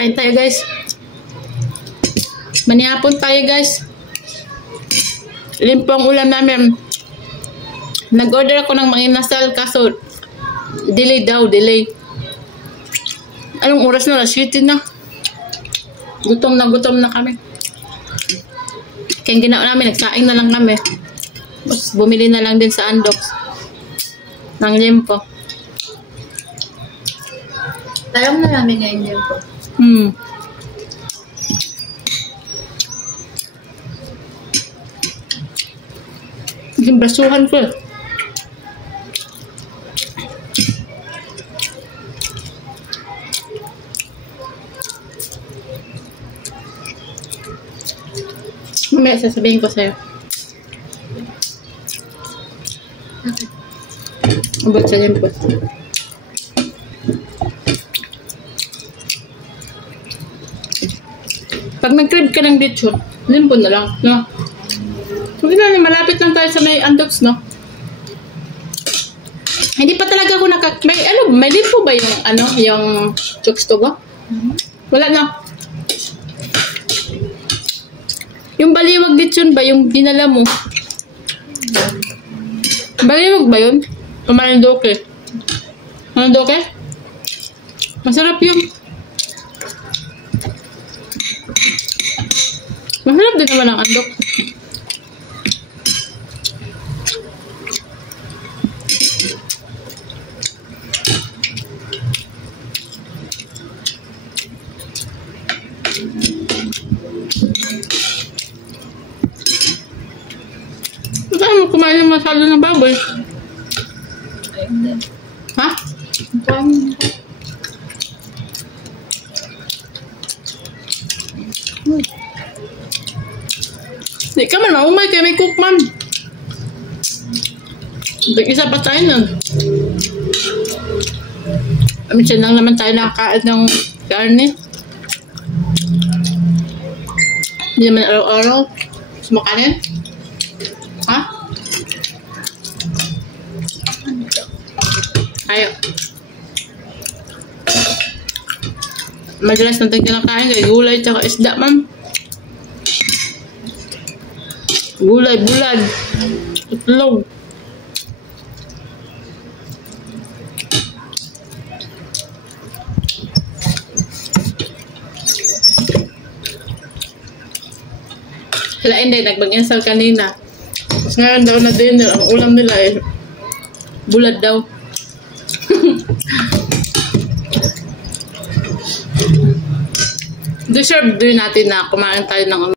Kain tayo guys. Manihapon tayo guys. Limpo ang ulam namin. Nag-order ako ng mga inasal kaso delay daw, delay. Anong oras na? 7 na. Gutom na kami. Kaya ginawa namin, nagsaing na lang kami. Tapos bumili na lang din sa Andox ng limpo. Talong na namin ngayon limpo. Yung basuhan ko. Mamaya sasabihin ko sa'yo. Abot sa limpo. Pag nag-crib ka ng lechon, limpo na lang, no? Hindi na, malapit lang tayo sa may Andox, no? Hindi pa talaga ako may limpo ba yung, yung chokes to go? Wala na. Yung baliwag lechon ba, yung dinala mo? Baliwag ba yun? O Marindoke? Marindoke? Masarap yun. Masarap din naman ang Andox. Saan mo kumain ng masalo ng baboy? Ayun din. Ha? Di ka man maumay kaya may cook man. Isa pa tayo nun. Minsan lang naman tayo nakakain ng karne. Hindi naman araw-araw. Sumakanin? Ha? Ayaw. Madalas natin kinakain kay gulay tsaka isda man. Gulay, bulad, itlog. Sila hindi, nagbag-insal kanina. Tapos ngayon daw na dinner, ang ulam nila eh, bulad daw. Deserve din natin na kumain tayo ng